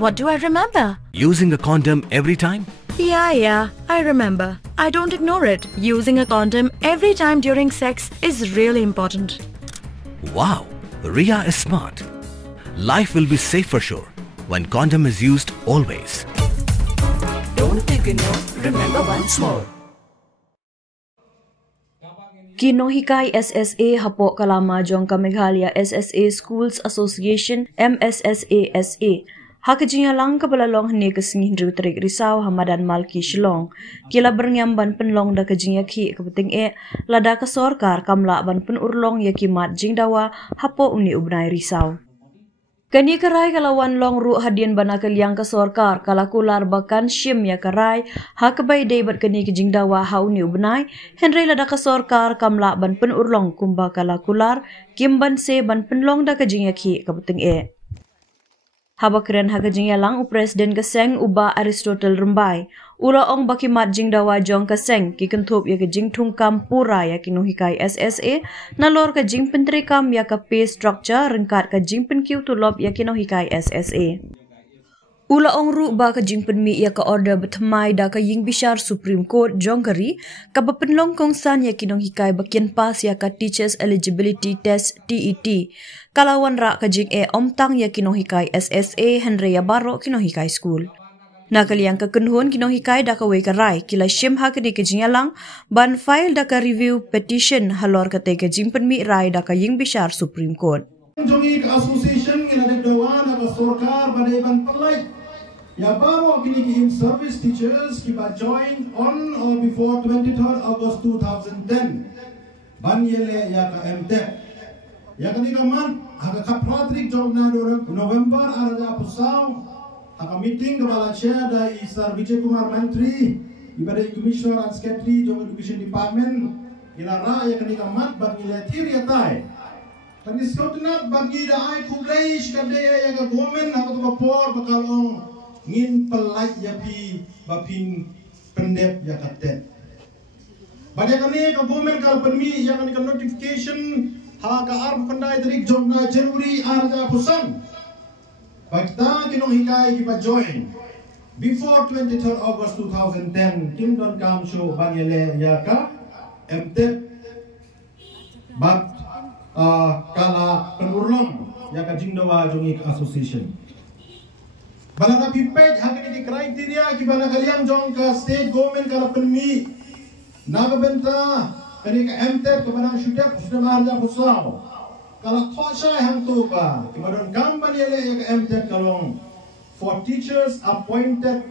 What do I remember? Using a condom every time? Yeah, I remember. I don't ignore it. Using a condom every time during sex is really important. Wow, Ria is smart. Life will be safe for sure when condom is used always. Don't ignore, remember once more. Kinohikai SSA Hapo Kalama Jongka Meghalaya SSA Schools Association MSSASA Hakajinya lang kabalalong hni kasingin Trik Risau Hamadan Malki Shillong kila bernyamban penlong da kajinya ki kapeting lada ka sorkar kamla ban penurlong ya kimat jingdawa hapo uni ubnai Risau. Kani karai kalawan long ru hadian banakal yang ke sorkar kalakular bakan shim ya karai hakabai debat kani ke jingdawa hauni ubnai henry lada ke sorkar kamla ban penurlong kumba kalakular kimban se ban penlong da kajingya ki kapeting Habakren hagajingya lang presiden keseng uba Aristotle Rembai ula ong bakimat jingdawa jong keseng kikentup ya kejing tungkam pura ya kinuhikai SSA nalor kejing pentrikam ya ke pay structure rengkat kejing penkiu tulop ya kinuhikai SSA. Ula ong ru ba kejing penmi ya ke order bertemai da ke ying bishar Supreme Court jong keri ka bepenlong kongsan ya kinuhikai bakian pas ya ke Teachers Eligibility Test TET kalawan rak kejing omtang ya kinuhikai SSA Henry ya baro kinuhikai school. Nakal yang kekenhun kinuhikai da kawai karai kila shim ha kini kejing lang ban file da ka review petition halor kate kejing penmi rai da ka ying bishar Supreme Court. Jongi association ngina dewan atau sorkar badai ban pelai ya baru kini ki in-service teachers kiba join on or before 23rd August 2010 ban yele ya ka MTEC ya kani kaman haka kapratrik jog na November araja pusau haka meeting kepala chair dari Sir Vijay Kumar Mantri ibadai commissioner and secretary jog education department ilara ya kani kaman ban yele tiria tai kani skotna bagi da ai kuglaish kade ya ka government haka to por bakalong ngin pelai ya pi bapin pendep ya katet. Banyak kali government kalau permi yang kami notification ha ka arp pandai tarik jomna Januari arja pusan. Bakta kinong hikai kipa join before 23rd August 2010 kim don kam show banyele ya ka MTEP bak kala penurlong ya ka jingdawa jongik association. Balana pipet hakin ini kriteria kibana kalian jong ke state government kalau penmi naga benta kani ke MTEP kepada sudah marja pusau kalau thosha hang tu ba kibadon gamban yele ke MTEP kalau for teachers appointed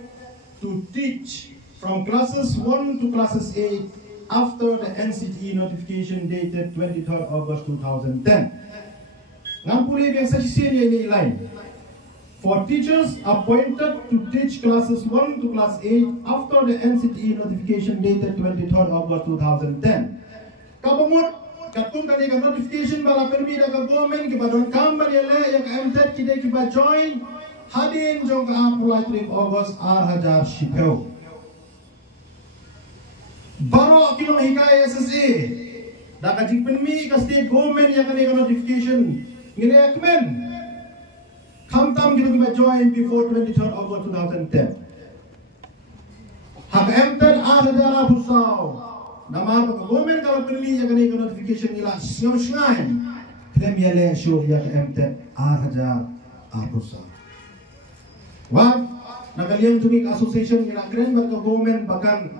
to teach from classes 1 to classes 8 after the NCTE notification dated 23rd August 2010 ngampuli biasa sisi ini lain. For teachers appointed to teach classes 1 to class 8 after the NCTE notification dated 23rd August 2010. Kabamut katung kani ka notification bala permi da ka government ki badon kambar yele ya ka MTET kide ki ba join hadin jong ka apulai 3 August hajar shipeu. Baro kinong hikai SSA da ka jing permi ka state government ya kani ka notification ngine yakmen Kamtam kita kita join before 23rd August 2010. Hak MTET ada pusau. Nama apa government kalau perli yang kena notification ila siang siang. Kita miale show yang MTET ada pusau. Wah, nakalian jumik association ila keren berka government bahkan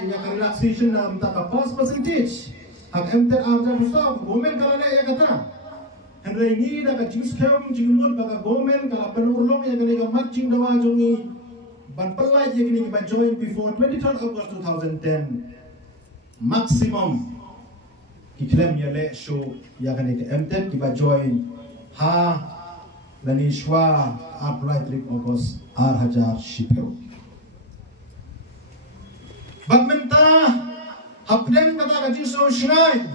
yang relaxation dalam taka pos percentage. Hak MTET ada pusau government kalau ada yang kata. Henry ini dah kacing skem jingmut baga government kalau penurlong yang kena matching dawa jongi ban pelai yang kena join before 23rd August 2010 maximum iklaim ya le show yang kena MTET kita join ha lani shwa apply 3 August hajar shipeu bagmenta hapden kata kacing so shnai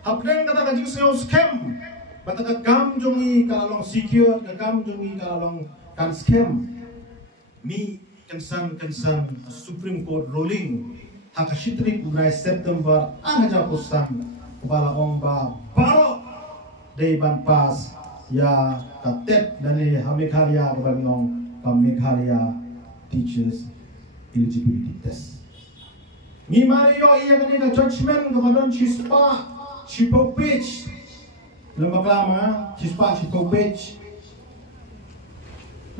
hapden kata kacing so skem Bata gam jongi kalalong secure, gam jongi kalalong kan scam. Mi kensan Supreme Court ruling hakashitrik ulai September anaja pusang kepala ong ba baro day ban pas ya katet dari Meghalaya kebanong Meghalaya Teachers Eligibility Test. Ni Mario iya kena judgment kebanong Chipovic lembaga Chipovic.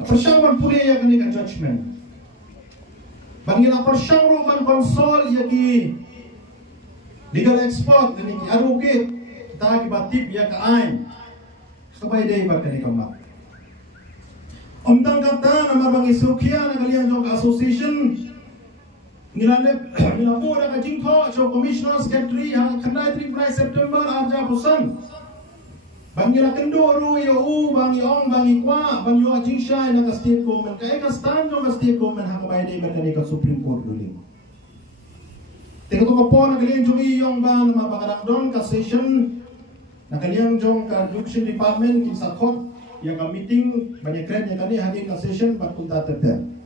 Persyangkan pula iya kena judgment. Bangila persyangkan konsol iya ki legal expert kena ki advocate kita ki batip iya ke ain. Sabay day ba kani kamak. Omtang kata nama bang Isukya na kalian jong association ngilane po na kajingko so commissioner secretary hang kanai 3 September arja pusan. Bangila kendo ru yo bang yong bang ikwa bang yo jingshay na state government kay ka stand jong state government hang bay day ba kani ka Supreme Court ruling. Teka to po na kalian jong iyong ba na mabakarang don ka session na kalian jong ka education department kin sakot yang ka meeting banyak kren yang kani hadir ka session patpunta teten.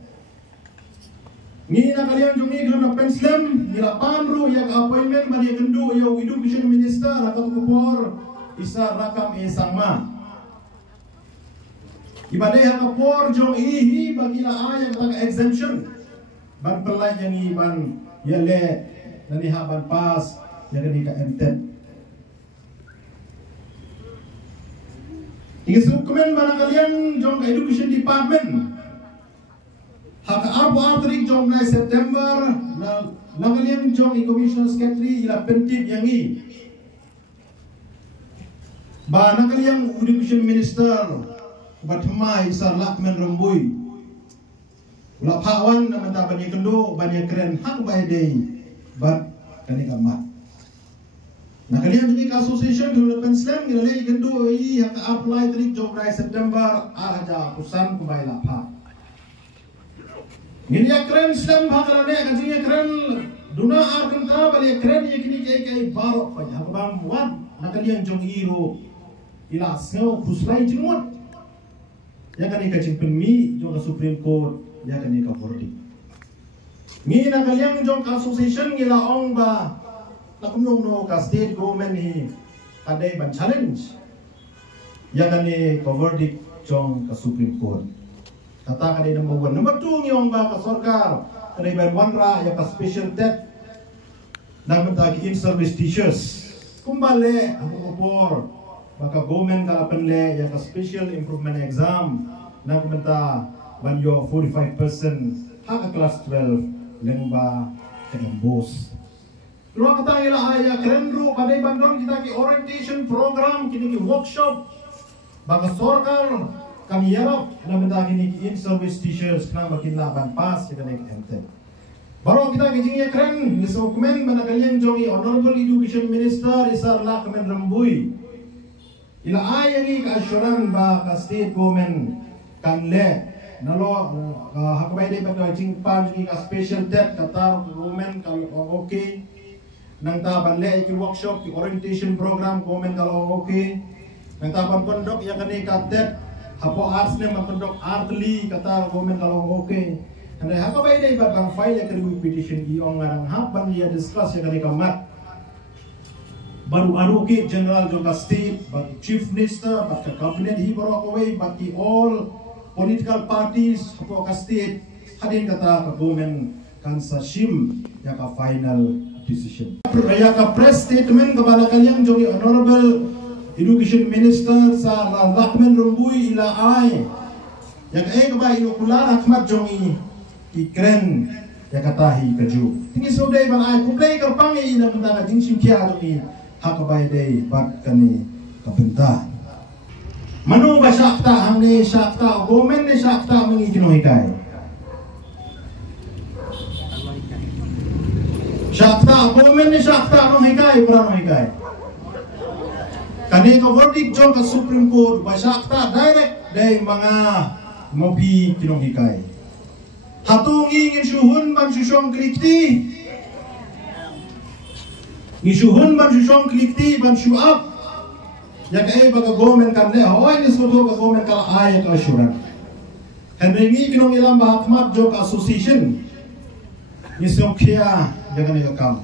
Ni na kalian jong iglo na penslam nila panro yang appointment banyak kendo yo education minister rakat kupor isa rakam sangma. Ibadai hakapor jong ihi bagila ayang taka exemption ban pelai yang iban yale nani haban pas yang kani ka MTED. Isukumen mana kalian jong education department haka abu trik jong 9 September na kalian jong commissioner secretary ila pentip yang i ba na kalian education minister batmai sarlak men rembui ula pawan na menta banyak kendo banyak keren hak bay day bat kani kamat. Nah kalian juga association kalau penslam nilai kendo i hak apply trik jong 9 September aja pusan kumbai lapha. Ini ya keren slam hakalane kajinya keren duna arkan ta bali keren ya kini kai barok pa hak bang wat nah kalian jong iro ila sel kuslai jengmut. Ya kan ikajing penmi jong Supreme Court ya kan ika verdict. Ni nah kalian jong association ngila ong ba nakumnong no ka state government ni kadai ban challenge ya kani ka verdict jong ka Supreme Court kata kadai number 1 number 2 ngiyong ba ka sarkar kadai ban wanra ya ka special debt nang mentagi in service teachers kumbale ako kopor baka government ka penle ya ka special improvement exam nang kumenta ban yo 45% haka class 12 lengba kembos. Luang kata ila aya krenru pada bandon kita ki orientation program kini ki workshop baka sorkar kami yarap na benda kini ki in service teachers kena makin laban pas kita naik MTED. Baru kita ki jingya kren ni dokumen mana kalian jongi honorable education minister isar la kemen rembui ila aya ni ka assuran ba ka state government kan le nalo hakbay de pada jing pan ki ka special debt kata government kalau okay nang taban le ki workshop ki orientation program komen kalau okay nang taban pondok yang kani katet hapo arts ne pondok artli kata komen kalau okay and haka bay day babang file ka petition gi ong ngarang haban dia discuss ya kani kamat baru ki general joka state but chief minister but cabinet hi baru ko way but all political parties hapo ka state hadin kata ka government kan sa shim ya ka final decision. Ya ka press statement kepada kalian jongi honorable education minister sa Lakmen Rembui ila ai yang ba inokular Ahmad jongi ikren ya katahi kaju tingi sodai ban ai kuplay ka pangi ina benda jing simkia jongi hakabay day bak kani kabenta manu ba syakta hamni syakta gomen ni syakta mengi kinohikai syakta, komen ni syakta nong hikay, pura nong hikay. Kani ka verdict jong ka Supreme Court, ba syakta direct day mga mobi kinong hikay. Hatungi ngin syuhun ban syusyong klikti. Ngisuhun ban syusyong klikti ban syuap. Ya kay baga gomen kan le, hoy ni soto ka gomen ka ay ka assuran. Henry kinong ilang bahakmat jong ka association. Nisong kia jangan ikam.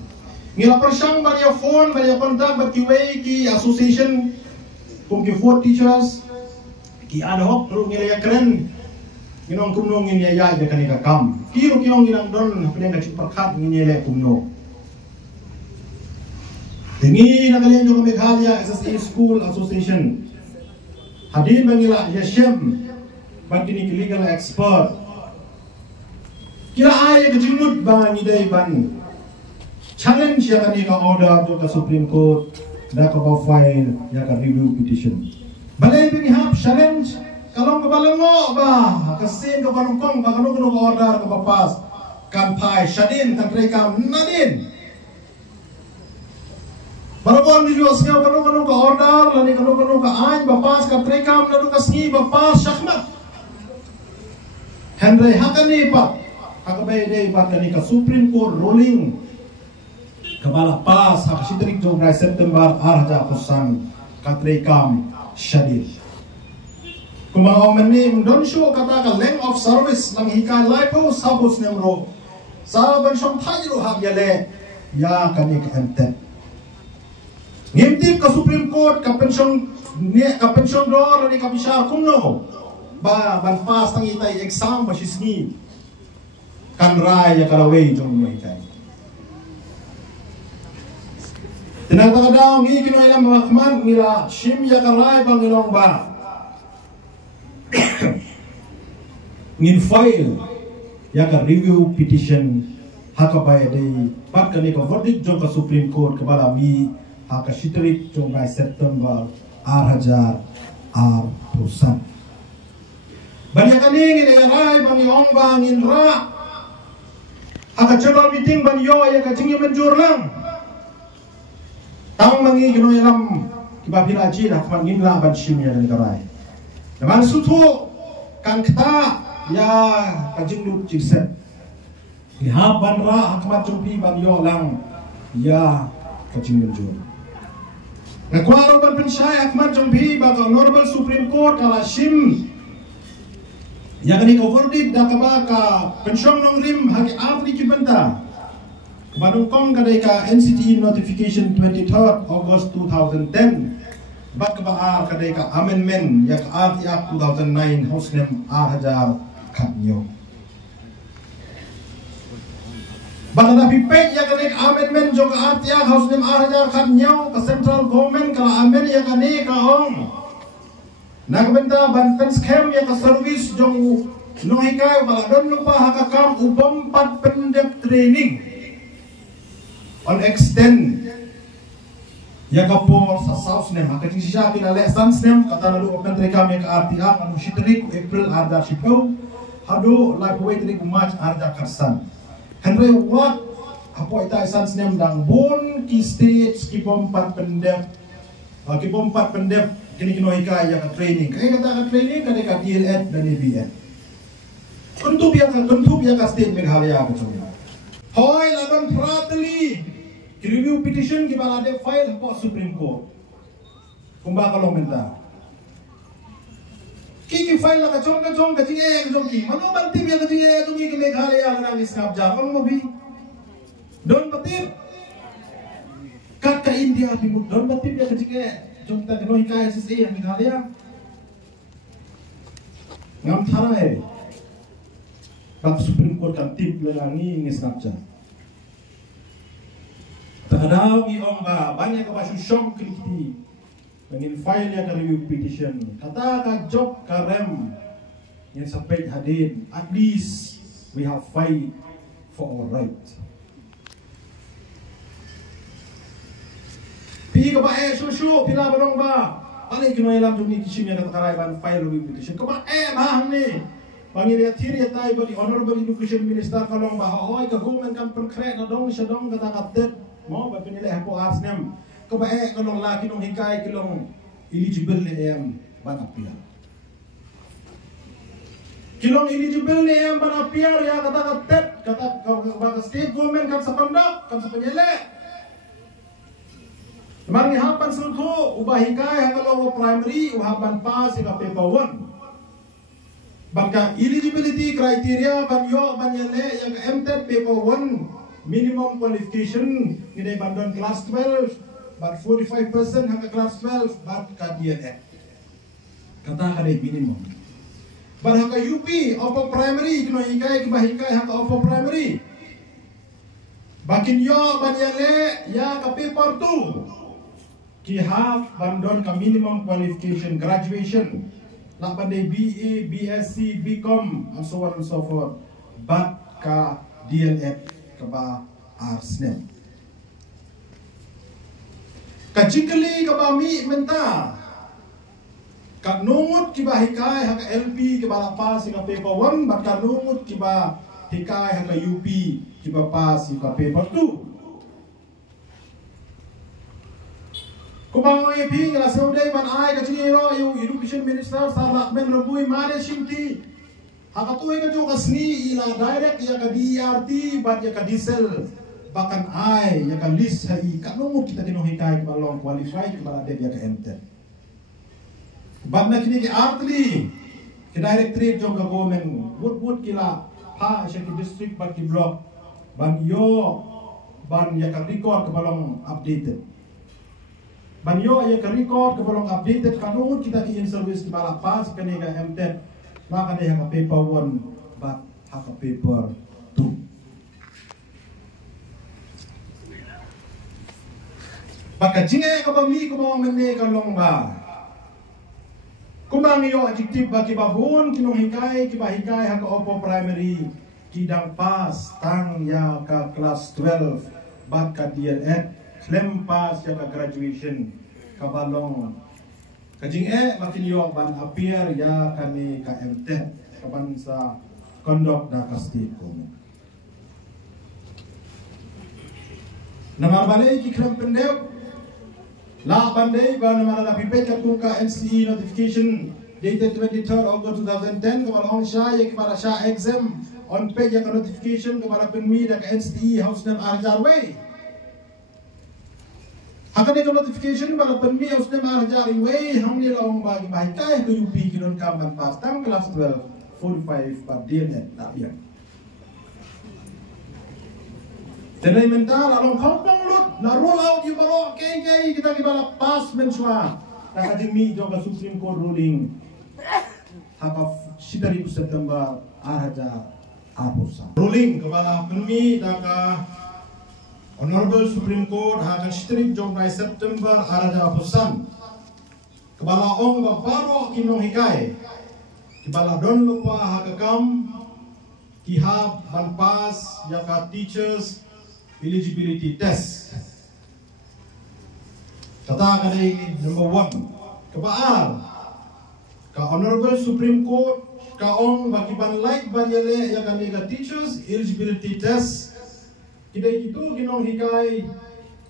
Ngila persang banyak phone, banyak kontak, berkiwai ki association, kumki 4 teachers, ki ada hok ru ngile keren nginong kumno ngin ya kanika kam ki ru kiong nginang don pedeng ka perkat ngile kumno Tingi na kalian juga Meghalaya SSA School Association. Hadir bangila Yashem bagi legal expert. Kira ayah kejimut bang idai ban challenge yang kani ka order to ka Supreme Court da ka file ya ka review petition. Balai bini hap challenge kalau ka balango ba kasin ka balongkong ba kanu order ka papas kan pai shadin kan rekam nadin. Barabon di jual sekian kanu ka order lani kanu ka ain bapas ka rekam lalu ka sengi bapas syahmat. Henry hakani pa hakabay day bakani ka Supreme Court ruling kabala pas hakasitrik jo na September arja pusan ka rekam shadid. Kumang omeni don show kata ka length of service lang hika lipo sabos nemro sa ban shom thayro hagyale ya kani ka enten. Ngimtip ka Supreme Court ka pension do ni ka bisar kumno ba ban pas tang itay exam ba sisni kan raya kalaway jong mo itay tinataka daw ngi kino ilang makman nila shim ya kalay bang inong ba ngin file ya ka review petition hakabay day pat kani ka verdict jong ka Supreme Court kabala mi hakasitrik jong by September 2000 banyak kani ngin ray bang inong bang inra aka general meeting ban yo ya ka jingyo menjur lang tang mangi gino yalam kibabila ji dah man ngin la ban shim ya ni karai naman sutu kan kta ya ka jinglu jikset liha ban ra akmat jumpi ban yo lang ya ka jingyo menjur nakwaro ban pensyai akmat jumpi ba honorable Supreme Court kala shim ya kani ka verdict da ka ba ka pensyong nong rim haki afli ki banta banung kong kadai ka NCTE notification 23rd August 2010 bak ka ba kadai ka amendment ya ka RTF 2009 house name hajar kanyo baka na pipek ya kadai ka amendment jong ka RTF house name hajar kanyo ka central government ka amen ya kani ka ong nagbenta banten scam ya ka service jong nung hikay baladon lupa hakakam upam pat pendep training on extend ya ka po sa south nem hakating siya kinale sans nem kata nalu open rekam ya ka RTA anu shitrik April arda shipo hado live way trik March arda karsan Henry what apo ita sans nem dang bon ki stage ki pompat pendep kini hikay ya ka training kaya kata ka training kada ka DLED dan ABN tentu biar ka state Meghalaya betul hoy laban prateli review petition ki balade file po Supreme Court kung ba kalong menta ki file la ka chong ka tinge jong ki mano banti biar ka tinge jong ki Meghalaya nang isnap ja kung mo bi don batip kat ka India timur don batip biar ka tinge jom ta kino hikaya SSA yang Meghalaya ngam thara hai bak Supreme Court kan tip lelangi ngisnapja takadaw iong ba banyak ka syong klikiti pengin file ya ka review petition kata ka job ka rem yang sampai hadin at least we have fight for our right pi ka ba susu pila barong ba ali kino ilam jumi kishimya ka karaiban file review petition ka ba mahang ni pangilia tiri tay bagi honorable education minister kalong ba hoy ka government kan perkret na dong siya dong kata kapten mo ba pinilih po asnem ka ba kalong laki nung hikay kilong eligible ni em banapia kilong eligible ni em banapia ya kata kapten kata ka state government kan sa pandak kan sa panyele Marni hapan sulto ubah hikay hakalo primary uhapan pas ika paper 1 bangka eligibility criteria banyo banyale yang MTET paper 1 minimum qualification ngidai bandon class 12 but 45% haka class 12 but ka DLED Kata kadai minimum. But haka UP upper primary kino hikai haka upper primary. Bakin yo banyale ya ka paper 2. Ki have bandon ka minimum qualification graduation. La pandai BA, BSc, BCom and so on and so forth. But ka DLF ka ba arsne. Ka chikali ka ba mi menta. Ka nungut ki ba hikai haka LP ki ba pas ka paper 1 but ka nungut ki ba hikai haka UP ki ba pas ka paper 2. Kubang IP ngala sauday ban ai ka chiniro yu education minister sarlak men rabui mane shinti haka tuwe ka jo kasni ila direct ya ka DRT but ya ka diesel bahkan ai ya ka list hai ka nungut kita kino hikai ki ba long qualified ki ba ade ya ka MTech. But na kini ki artli ki directorate jo ka government wood kila ha siya ki district but ki block ban yo ban ya ka record ka balong updated. Banyo ya ka record ka balong updated kanunod kita ki in service ki bala pas kani ka MTech maka dai ka paper 1 but haka paper 2. Baka jinge ka ba mi ko ba menne ka long ba. Kumang yo adjective ba ki babun kinong hikai ki ba hikai haka upper primary kidang pas tang ya ka class 12 but ka DLF Klem pas ya ka graduation kabalong kajing makin yo ban appear ya kami ka MTech kaban sa conduct da kasti ko nama balay ki klem pendew la bandai ba nama la pipet ka ka NCE notification dated 23rd August 2010 kabalong siya ya kibara siya exam on page ya ka notification kabala penmi da ka NCE house name Arjarway. Akan itu notification bala penmi usne marjari way hamni long bagi bahikai ke UP kinon kaman pas tam kelas 12 45 per DNet tak ya. Jadi mental along kampung lut na roll out yung balo kay kita kibala pas mensua nakadimi juga Supreme Court ruling haka 7 September araja apusa ruling kibala penmi daka Honorable Supreme Court hakan strik jong by September arada apusan kebala ong baparo kinong hikai kibala don lupa hakakam kihab ban pas yaka teachers eligibility test kata kadai number 1 kebaal ka Honorable Supreme Court ka ong bagi ban like ban yale yaka nega teachers eligibility test kidai itu kinong hikai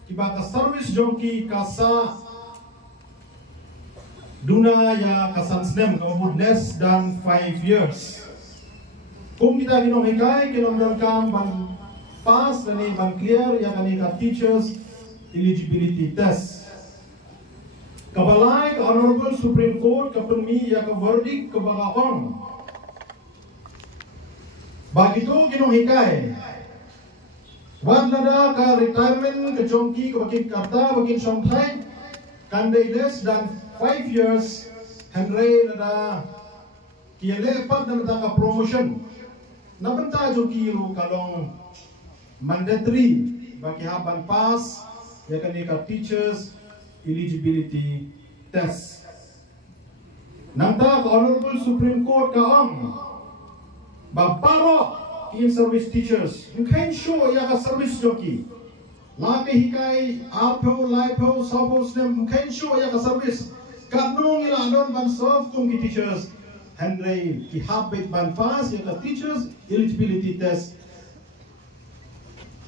kibaka service joki kasa duna ya kasansnem kamabud less than 5 years. Kung kita kinong hikai kinong dalkam ban pas nani ban clear ya kanika teachers eligibility test. Kabalay ka Honorable Supreme Court kapenmi ya ka verdict kabaka ong. Bagito kinong hikai Wadlada ka retirement ke jongki ke bakin karta bakin somthai kandai less than 5 years Henry nada kiale pat nada ka promotion nabenta jongki ru kalong mandatory bagi haban pas ya kanika teachers eligibility test. Nanta Honorable Supreme Court ka ang baparo in service teachers, mungkin show ya ka service joki. Lagi hikai apo, lipo, sopo snem mungkin show ya ka service. Kadnong ila andon ban serve kung ki teachers. Henry ki habit ban pas ya ka teachers eligibility test.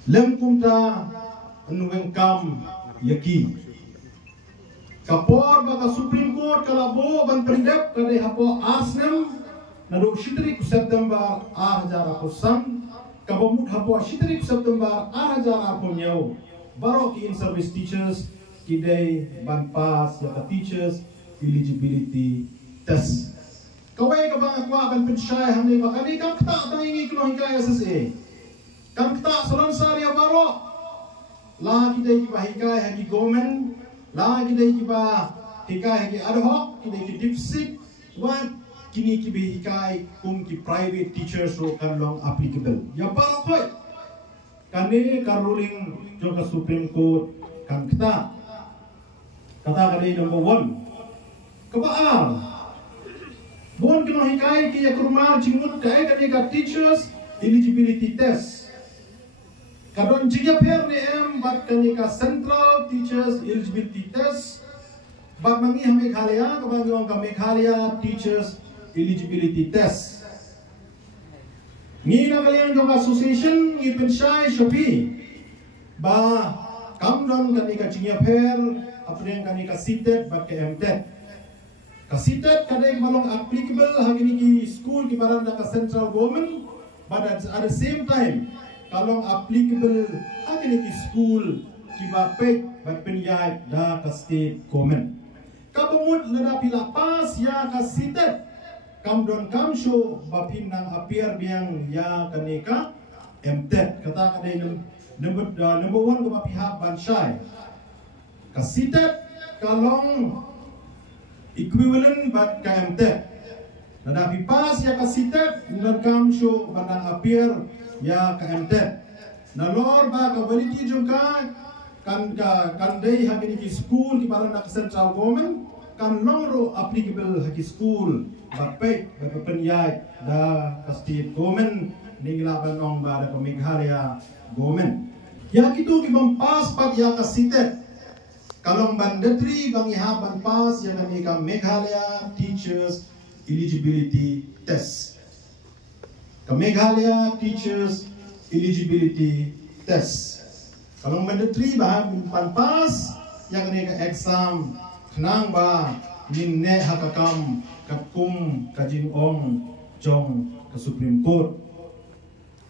Lem kumta anuweng kam yaki. Kapor baka Supreme Court kalabo ban pendep kadai hapo asnem Nado 7 September ahajara kusan kabamut hapo 7 September ahajara ponyaw baro ki in service teachers kidai ban pas ya teachers eligibility test kawai kabang akwa kan pensay hamni makani kam kta tangi kilo hingga SSA kam kta salan sariya baro la kidai ki bahikai hagi government la kidai ki ba hikai hagi ad hoc kidai ki dipsik what kini kibi hikai kum ki private teachers ro kan long applicable ya paro koi kani ka ruling jo ka Supreme Court kan kata kani number 1 kebaal bon kino hikai ki ya kurmar jimut kai kani ka teachers eligibility test kadon jigya per ni bat kani ka central teachers eligibility test bat mangi Meghalaya kabang yung ka Meghalaya teachers eligibility test. Ngi na kalian yung association ngi pensyai Shopee ba kamdon kani ka jingya per apren kani ka sitet ba ke MTET ka sitet kadang malong applicable hagini ki school ki baranda ka central government but at the same time kalong applicable hagini ki school ki ba pek ba penyai da ka state government kabumut na pila pas ya ka sitet kamdon kamsho bapin nang appear biang ya kanika MTET kata kadai number 1 ko pihak bansyai kasitet kalong equivalent bat ka MTET nadapi pas ya kasitet dan kamsho banang appear ya ka MTET nalor ba ka validity juga kan dei hagini ki school ki barang central government kan longro applicable hagi school bapak penyai da state government ninglaban ong ba da Meghalaya government ya kitu ki pas pat ya kasitet kalong mandatory bang ihaban pas ya kami ka Meghalaya teachers eligibility test ka Meghalaya teachers eligibility test kalong mandatory ba pan pas ya kami ka exam nang ba minne hakakam katkum kajing ong jong ke Supreme Court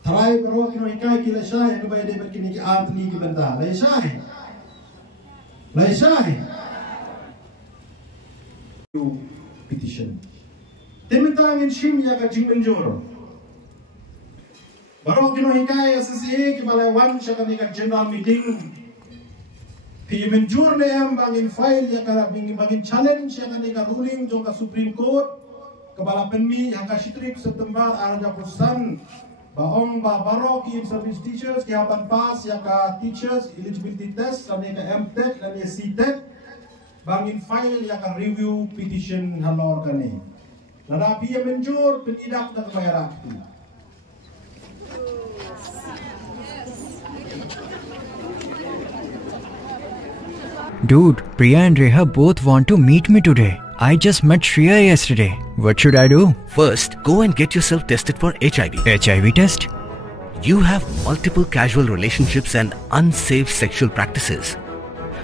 tarai baro kino ikai kila syai ke bai de kini ki atli ki benda lai syai petition tementang in shim ya kajing menjor baro kino ikai SSA ki balai wan syakani ka general meeting Pi menjur ne bangin file yang kara bangin challenge yang kani ruling jong ka Supreme Court kepala penmi yang ka Shitrik September araja putusan bahong ba barok in service teachers ki haban pas yang ka teachers eligibility test kani ka MTET dan ya CTET bangin file yang ka review petition halor kani lada pi menjur penyidak dan bayar akti Dude, Priya and Reha both want to meet me today. I just met Shreya yesterday. What should I do? First, go and get yourself tested for HIV. HIV test? You have multiple casual relationships and unsafe sexual practices.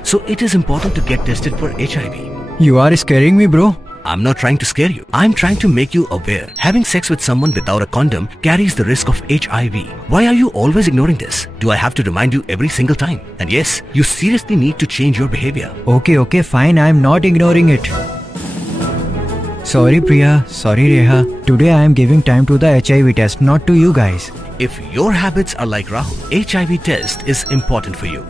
So it is important to get tested for HIV. You are scaring me, bro. I'm not trying to scare you. I'm trying to make you aware. Having sex with someone without a condom carries the risk of HIV. Why are you always ignoring this? Do I have to remind you every single time? And yes, you seriously need to change your behavior. Okay, fine. I'm not ignoring it. Sorry, Priya. Sorry, Reha. Today I am giving time to the HIV test, not to you guys. If your habits are like Rahul, HIV test is important for you.